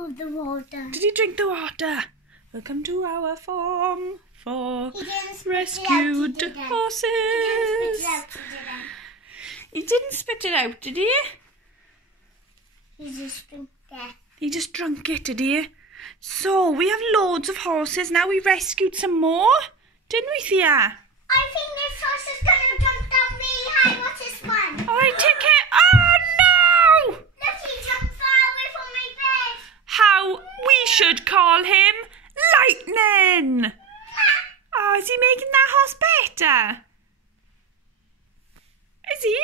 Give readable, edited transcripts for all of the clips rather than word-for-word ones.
Of the water. Did he drink the water? Welcome to our farm for rescued horses. He didn't spit it out, did he? He just drank it. He just drunk it, did he? So, we have loads of horses. Now we rescued some more. Didn't we, Thea? I think this horse is going to jump down really high. What's this one? Alright, take care. Oh, no! Look, he jumped far away from my bed. How we should call him Lightning. Oh, is he making that horse better? Is he?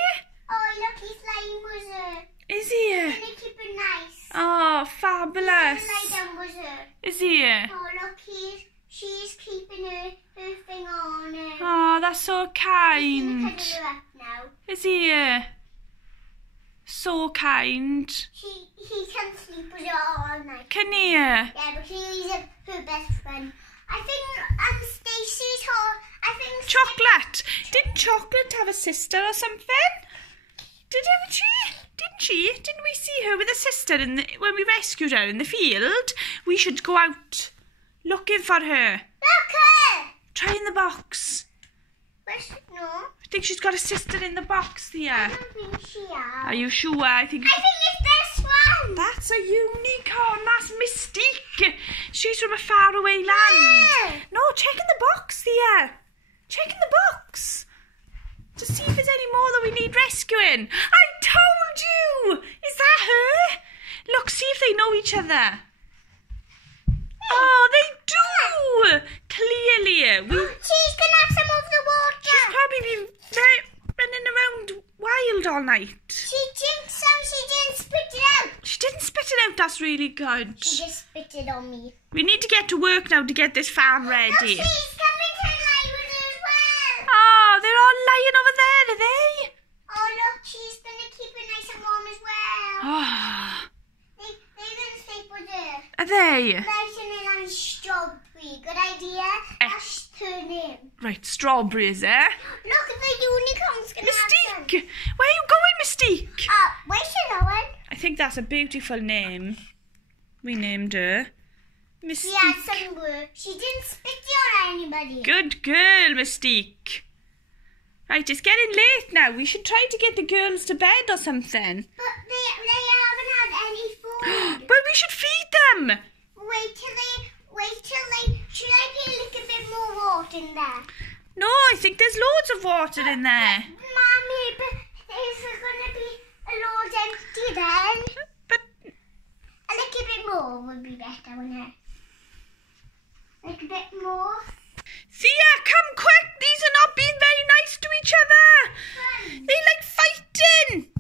Oh, look, he's lying wizard. Is he? Can he keep it nice? Oh, fabulous. He's lie down wizard. Is he? Oh, look, she's keeping her thing on him. Oh, that's so kind. He's going to cuddle her up now. Is he? So kind. He can sleep with her all night. Can he? Yeah, but he's her best friend. I think Stacey's her. Chocolate. Didn't Chocolate have a sister or something? Didn't she? Didn't we see her with a sister when we rescued her in the field? We should go out looking for her. Look her! Try in the box. No. I think she's got a sister in the box here. I don't think she has. Are you sure? I think it's this one. that's a unicorn. That's Mystique. She's from a faraway land. Yeah. No, check in the box, Thea. Check in the box to see if there's any more that we need rescuing. I told you. Is that her? Look, see if they know each other. Oh, they do. Clearly. She's going to have some of the water. She's probably been running around wild all night. She didn't spit it out. She didn't spit it out. That's really good. She just spit it on me. We need to get to work now to get this farm ready. Look, she's coming to lie with her as well. Oh, they're all lying over there, are they? Oh, look, she's going to keep it nice and warm as well. Oh, They're going to sleep with her. are they? Lightning and Strawberry. Good idea. That's her name. Right, strawberries, eh? Look, the unicorn's going to have some. Mystique! Where are you going, Mystique? Where's she going? I think that's a beautiful name. We named her Mystique. She had some work. She didn't spit it on anybody. Good girl, Mystique. Right, it's getting late now. We should try to get the girls to bed or something. But they haven't had any food. But we should feed them. Wait till they. Should I put a little bit more water in there? No, I think there's loads of water in there. Mommy, but is there going to be a load empty then? But A little bit more would be better, wouldn't it? A little bit more. Thea, come quick. These are not being very nice to each other. They like fighting.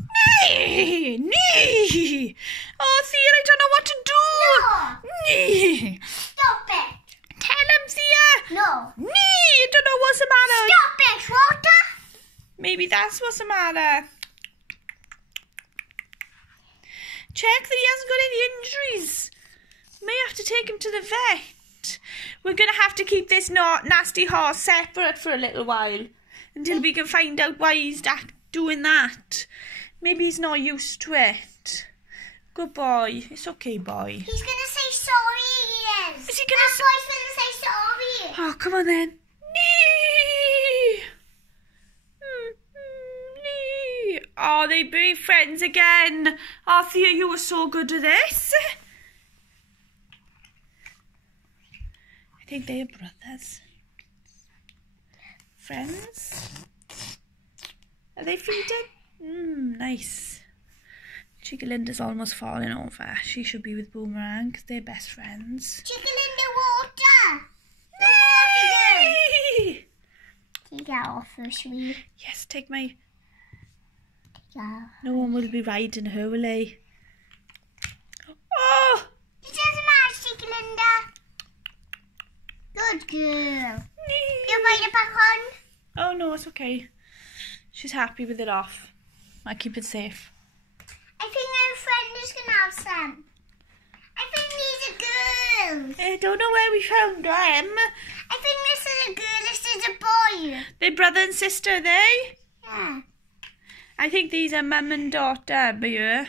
Nee, nee. Oh, Thea, I don't know what to do. No. Nee. Stop it. Tell him, Thea. No. Nee, I don't know what's the matter. Stop it, water. Maybe that's what's the matter. Check that he hasn't got any injuries. May have to take him to the vet. We're going to have to keep this nasty horse separate for a little while until we can find out why he's doing that. Maybe he's not used to it. Good boy. It's okay, boy. He's going to say sorry, he is. Is he going That boy's going to say sorry. Oh, come on then. Nee. Nee. Oh, they be friends again. Oh, Thea, you were so good at this. I think they are brothers. Friends? Are they feeding? Nice. Chickalinda's almost falling over. She should be with Boomerang because they're best friends. Chickalinda, water. Hey! Take that off first, sweetie. Yes, take my... Yeah. No one will be riding her, will they? Oh! It doesn't matter, Chickalinda. Good girl. You bite it back on? Oh no, it's okay. She's happy with it off. I keep it safe. I think our friend is going to have some. I think these are girls. I don't know where we found them. I think this is a girl, this is a boy. They're brother and sister, are they? Yeah. I think these are mum and daughter, Beer.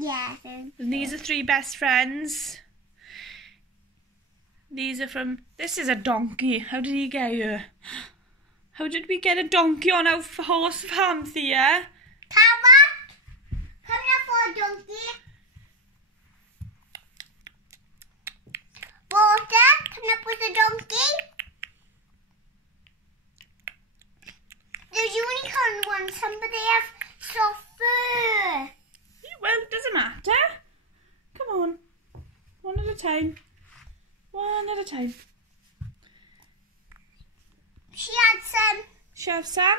Yeah. I think And these are 3 best friends. These are from... This is a donkey. How did he get here? How did we get a donkey on our horse farm, Thea? Carrot! Coming up for a donkey. Water! Coming up with a donkey. The unicorn ones, somebody have soft fur. Well, it doesn't matter. Come on. One at a time. One at a time. She had some. She have some?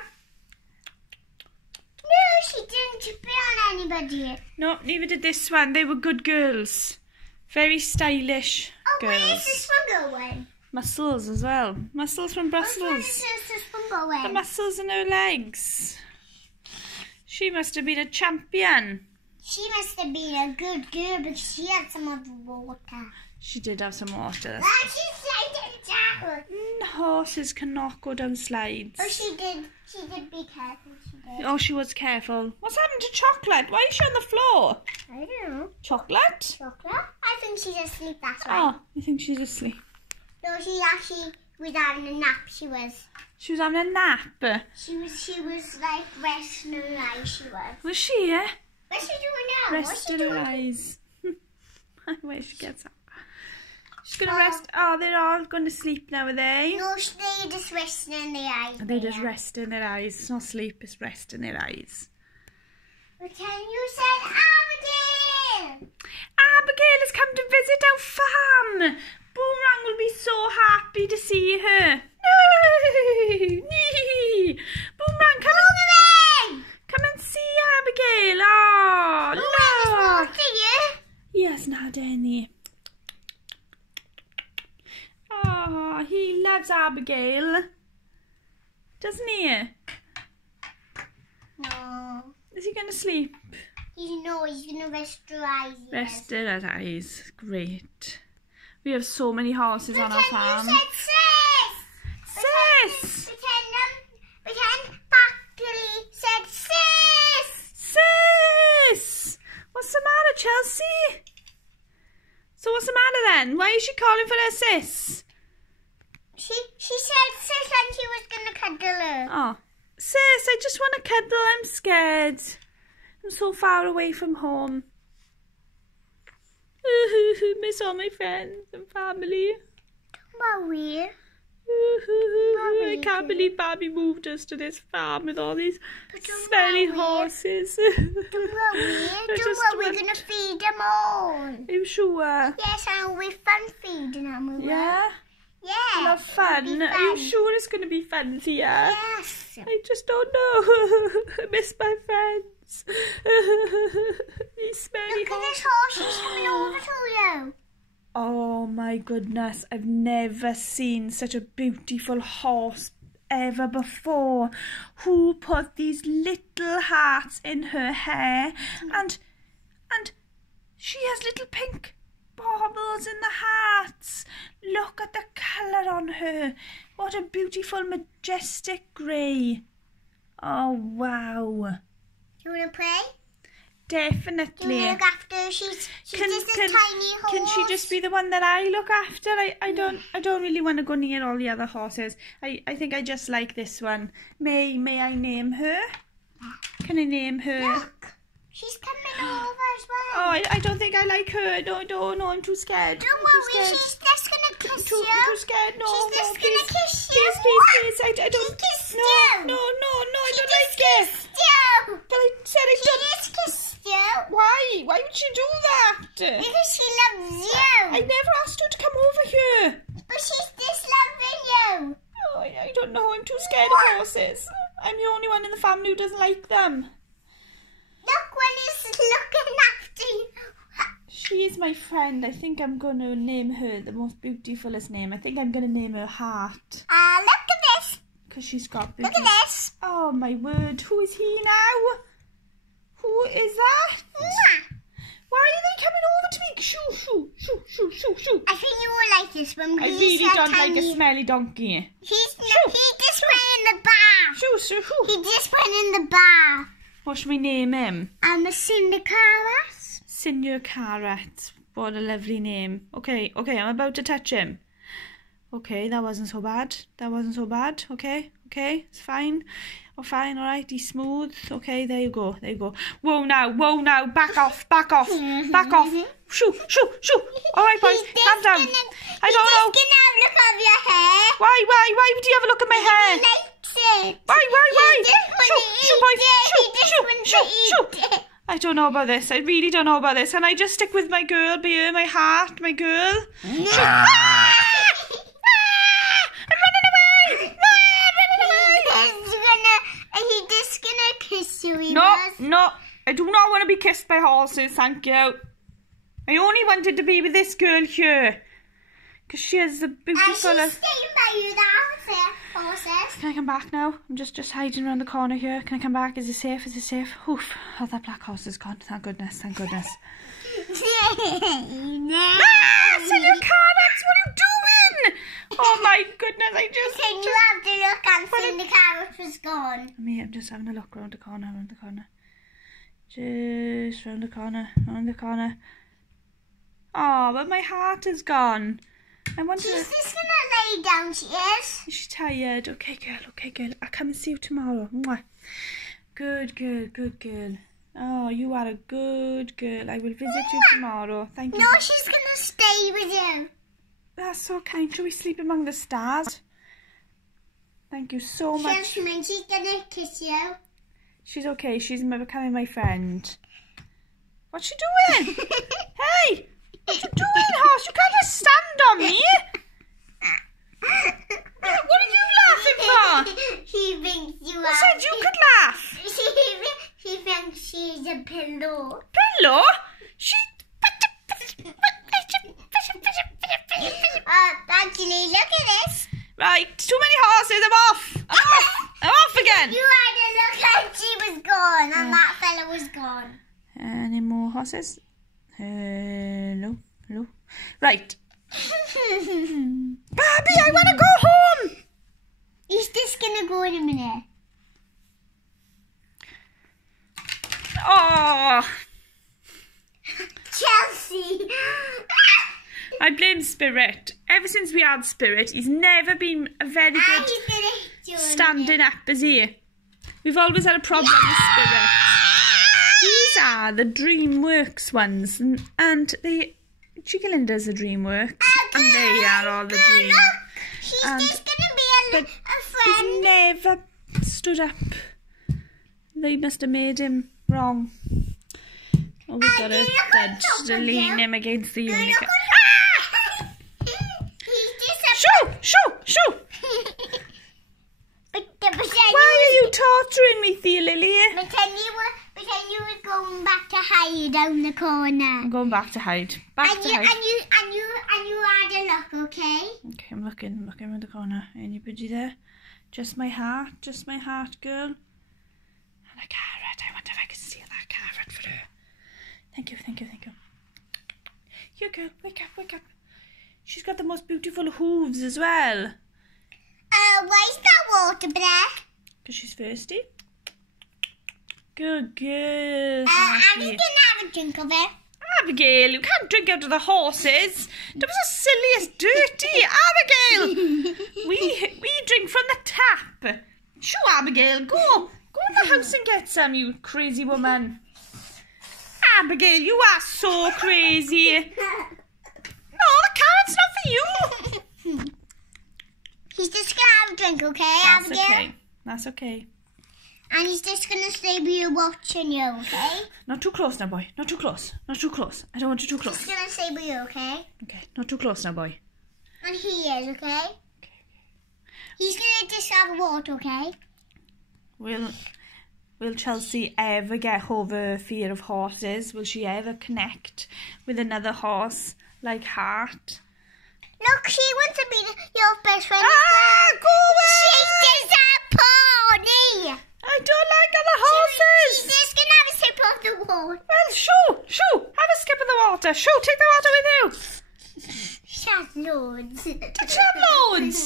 No, she didn't chip it on anybody. No, neither did this one. They were good girls. Very stylish girls. Where is this one going? Muscles as well. Muscles from Where Brussels. is this one going? The muscles in her legs. She must have been a champion. She must have been a good girl, but she had some of the water. She did have some water. Ah, she slided down. Horses cannot go down slides. Oh, she did. She did be careful. She did. Oh, she was careful. What's happened to Chocolate? Why is she on the floor? I don't know. Chocolate? Chocolate? I think she's asleep, that's why. Oh, I think she's asleep. No, she actually was having a nap. She was having a nap. like resting her eyes. She was. Was she, yeah? What's she doing now? Resting her eyes. I wish she gets up. She's going to rest. Oh, they're all going to sleep now, are they? No, they're just resting in their eyes. They're just resting their eyes. It's not sleep, it's resting their eyes. Pretend you said Abigail! Abigail has come to visit our farm. Boomerang will be so happy to see her. No! Boomerang, come and see Abigail. Oh, Boomerang look. is you. He hasn't had any. Oh, he loves Abigail. Doesn't he? No. Is he going to sleep? He's going to rest her eyes. Rest her eyes. Great. We have so many horses on our farm. You said sis! Sis! Pretend Buckley said sis! Sis! What's the matter, Chelsea? So what's the matter then? Why is she calling for her sis? She said sis and she was going to cuddle her. Oh, sis, I just want to cuddle. I'm scared. I'm so far away from home. Miss all my friends and family. Don't worry. I can't believe Bobby moved us to this farm with all these smelly horses. Don't worry. We're going to feed them all. Are you sure? Yes, and we'll be fun feeding them. Yeah? Yeah. Not fun. Are you sure it's going to be fun, Thea? Yes. I just don't know. I miss my friends. These smelly Look at this horse. She's coming over to you. Oh my goodness, I've never seen such a beautiful horse ever before. Who put these little hearts in her hair? And she has little pink baubles in the hearts. Look at the colour on her. What a beautiful, majestic grey. Oh, wow. Do you want to pray? Definitely. Do you look after her? She's just a tiny horse. Can she just be the one that I look after? I don't really want to go near all the other horses. I think I just like this one. May I name her? Can I name her? Look, she's coming over as well. Oh, I don't think I like her. No, I'm too scared. Don't worry, she's just gonna kiss you. Too scared. No, she's just please, gonna kiss you. Please. I don't. She kissed no, you. No, I She don't just like it. kissed you. But I said I She don't. just kissed you. Why? Why would she do that? Because she loves you. I never asked her to come over here. But she's just loving you. Oh, I don't know. I'm too scared of horses. I'm the only one in the family who doesn't like them. Look, one is looking after you. She is my friend. I think I'm going to name her the most beautifulest name. I think I'm going to name her Heart. Look at this. Because she's got Look at this. Oh, my word. Who is he now? Who is that? Why are they coming over to me? Shoo. I think you will like this one. I really don't like a smelly donkey. He just went in the bar. Shoo. He just went in the bar. What should we name him? Cinderella. Senior Carrot. What a lovely name. Okay, I'm about to touch him. Okay, that wasn't so bad. Okay, it's fine. Oh, fine, alright, he's smooth. Okay, there you go. Whoa now, back off. Shoo. Alright, boy, calm down. I don't know. He's just gonna have a look at your hair. Why would you have a look at my hair? He likes it. Why? Shoo. I don't know about this. I really don't know about this. And I just stick with my girl, my heart, my girl. I'm running away! He's just gonna kiss you. No. I do not want to be kissed by horses, thank you. I only wanted to be with this girl here. Because she is the beautiful... She's staying by you, the horses. Can I come back now? I'm just hiding around the corner here. Can I come back? Is it safe? Oof. Oh, that black horse is gone. Thank goodness. No. Senior Carrots, what are you doing? Oh my goodness, Can you have the look and see the carrot was gone? I'm just having a look around the corner. Just round the corner. Oh, but my heart is gone. She's just gonna lay down, she is. She's tired. Okay, girl. I'll come and see you tomorrow. Mwah. Good girl. Oh, you are a good girl. I will visit you tomorrow. Thank you. No, she's gonna stay with you. That's so kind. Shall we sleep among the stars? Thank you so much. She's gonna kiss you. She's okay. She's becoming my friend. What's she doing? Hey! What you doing, horse? You can't just stand on me. What are you laughing for? She thinks you are. I said you could laugh. She thinks she's a pillow. Pillow? Actually, look at this. Right, too many horses. I'm off again. You had a look and she was gone, and that fella was gone. Any more horses? Hello. Right. Barbie, I want to go home. He's just gonna go in a minute. Oh. Chelsea. I blame Spirit. Ever since we had Spirit, he's never been a very good standing up, is he? We've always had a problem with Spirit. These are the DreamWorks ones, and Chica Linda's the DreamWorks, and they are all the Dream. She's just gonna be a friend. He's never stood up. They must have made him wrong. Oh, we've got a dud to lean him against the unicorn. Shoo! Why are you torturing me, Thea Lily? Pretend you were going back to hide down the corner. I'm going back to hide. And you had a look, okay? Okay, I'm looking around the corner. Anybody there? Just my heart, girl. And a carrot. I wonder if I can steal that carrot for her. Thank you. Here, girl, wake up. She's got the most beautiful hooves as well. Why is that water black? Because she's thirsty. Good girl. Abby can have a drink of it. Abigail, you can't drink out of the horses. That was the silliest, dirty. Abigail, we drink from the tap. Shoo, Abigail, go in the house and get some, you crazy woman. Abigail, you are so crazy. No, the carrot's not for you. He's just gonna have a drink, okay, Abigail? That's okay. And he's just gonna stay with you watching you, okay? Not too close now, boy. Not too close. I don't want you too close. He's gonna stay with you, okay? Okay, not too close now, boy. And he is, okay? He's gonna just have water, okay? Will Chelsea ever get over fear of horses? Will she ever connect with another horse like Hart? Look, she wants to be your best friend. Go away! She's just a pony. I don't like other horses. She's just gonna have a sip of the water. Well, shoo, have a skip of the water. Shoo, take the water with you. She has loads. She has loads.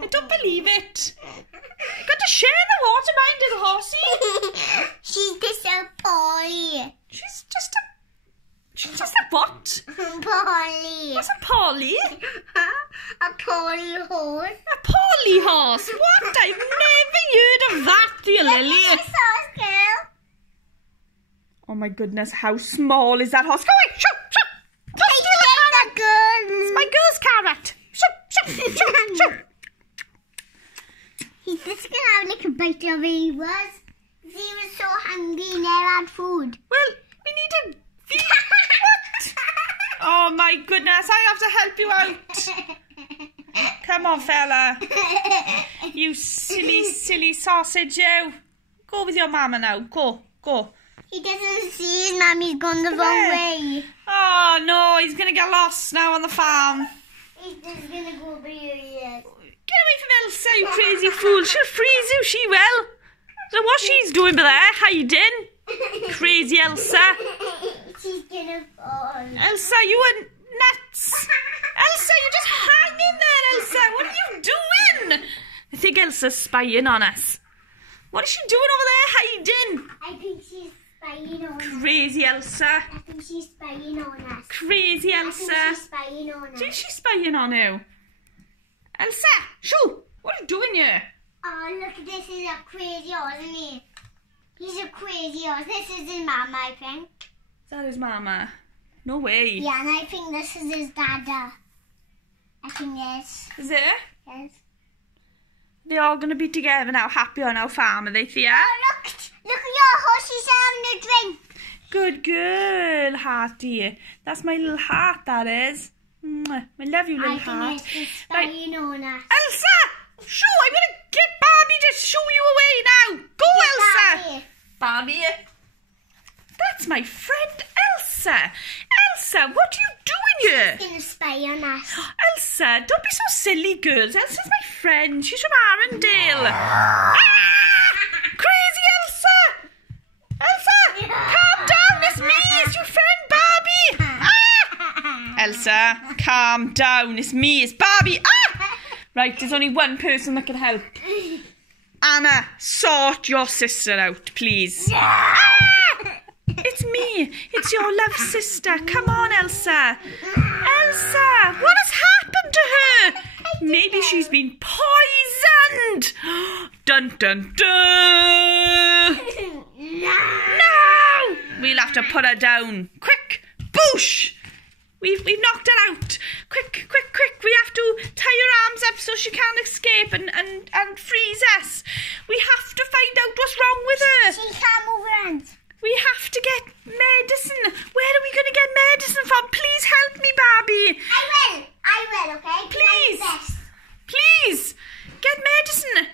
I don't believe it. You've got to share the water, mind the horsey. She's just a pony. She's just She's just a what? Polly. What's a Polly? A Polly horse. A Polly horse? What? I've never heard of that, dear Lily. Look at this horse, girl. Oh my goodness, how small is that horse? Go away! Shoo! Shoo! Take the gun. It's my girl's carrot. Shoo! Shoo! Shoo! Shoo! He's just gonna have like a bite of it. He was so hungry, he never had food. Well, we need to feed. What? Oh my goodness, I have to help you out. Come on, fella. You silly, silly sausage, you. Go with your mama now. Go, go. He doesn't see his mummy's gone the wrong way. Oh no, he's going to get lost now on the farm. He's just going to go over here. Get away from Elsa, you crazy fool. She'll freeze you, she will. So what she's doing there, hiding? Crazy Elsa. She's gonna fall. Elsa, you are nuts. Elsa, you're just hanging there, Elsa. What are you doing? I think Elsa's spying on us. What is she doing over there, hiding? I think she's spying on us. Crazy Elsa. I think she's spying on us. Crazy Elsa. I think she's spying on us. Is she spying on you? Elsa, shoo, what are you doing here? Oh, look, this is a crazy horse, isn't he? He's a crazy horse. This is his mama, I think. Is that his mama? No way. Yeah, and I think this is his dada. I think yes. Is it? Yes. They're all going to be together now, happy on our farm, are they, Thea? Oh, look at your horse. He's having a drink. Good girl, Hearty. That's my little heart, that is. Mwah. I love you, little heart. I think it's spying on us. Elsa! Shoo, I'm going to get Barbie to shoo you away now. Go, Elsa! Barbie. That's my friend Elsa. Elsa, what are you doing here? She's going to spy on us. Elsa, don't be so silly, girls. Elsa's my friend. She's from Arundel. Ah! Crazy Elsa! Elsa, calm down. It's me. It's your friend Barbie. Ah! Elsa, calm down. It's me. It's Barbie. Ah! Right, there's only one person that can help. Anna, sort your sister out, please. Ah! It's me. It's your love sister. Come on, Elsa. Elsa, what has happened to her? Maybe she's been poisoned. Dun, dun, dun. No! We'll have to put her down. Quick, boosh. We've knocked her out. Quick, quick, quick. We have to tie her arms up so she can't escape and freeze us. We have to find out what's wrong with her. She can't move around. We have to get medicine. Where are we going to get medicine from? Please help me, Barbie. I will, okay? Please. Please. Get medicine.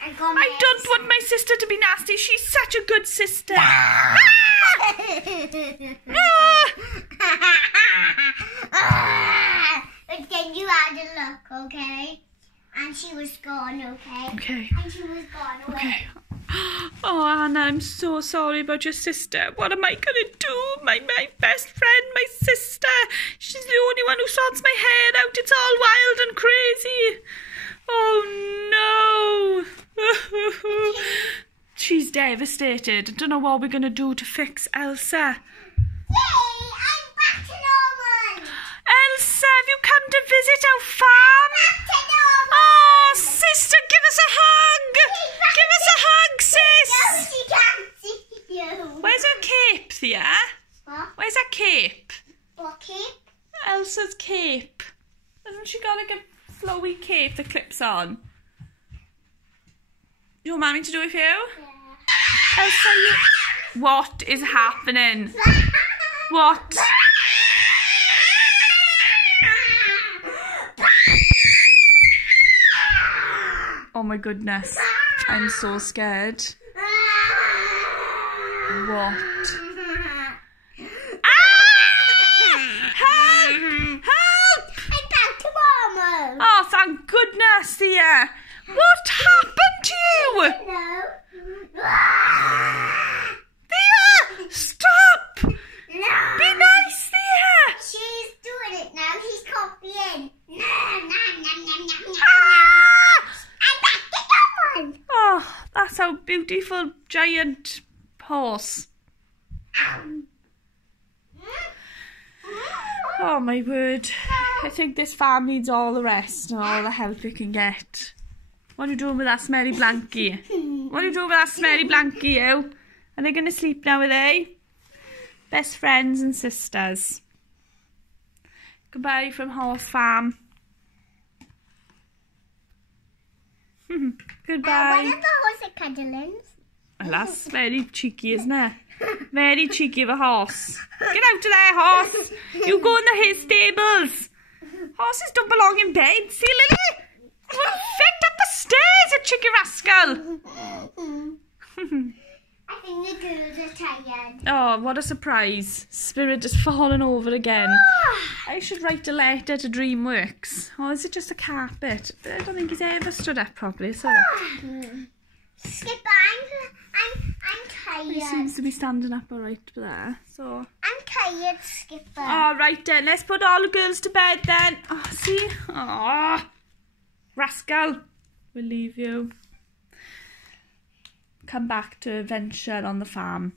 I don't want my sister to be nasty. She's such a good sister. Ah! But then you had a look, okay? And she was gone, okay? Okay. And she was gone away. Okay. Oh, Anna, I'm so sorry about your sister. What am I going to do? My best friend, my sister. She's the only one who sorts my hair out. It's all wild and crazy. Oh, no. She's devastated. I don't know what we're going to do to fix Elsa. Yay! I'm back to normal! Elsa, have you come to visit our farm? Back to normal! Oh, sister, give us a hug! Give us a hug, sis! No, she can't see you. Where's her cape, Thea? What? Where's her cape? What cape? Elsa's cape. Hasn't she got like a flowy cape that clips on? You want Mammy to do it for you? Yeah. Elsa, you... What is happening? What? Oh my goodness. I'm so scared. What? Help! Help! I'm back to normal. Oh, thank goodness, Thea. What happened to you? No. Thea! Stop! No. Be nice, Thea! She's doing it now. She's copying. No. Ah! I'm back to normal. Oh, that's our beautiful giant horse. Oh my word. I think this farm needs all the rest and all the help it can get. What are you doing with that smelly blankie? What are you doing with that smelly blankie, you? Are they going to sleep now, are they? Best friends and sisters. Goodbye from Horse Farm. Goodbye. One of the horse cuddlings. Well, that's very cheeky, isn't it? Very cheeky of a horse. Get out of there, horse. You go in the hay stables. Horses don't belong in bed. See, Lily? You wouldn't fit up the stairs, you cheeky rascal. I think the girls are tired. Oh, what a surprise. Spirit has fallen over again. I should write a letter to DreamWorks. Or is it just a carpet? I don't think he's ever stood up properly, so Skipper, I'm tired. he seems to be standing up alright there. So I'm tired, Skipper. alright then, let's put all the girls to bed then. Oh, see? Oh, rascal. We'll leave you. Come back to adventure on the farm.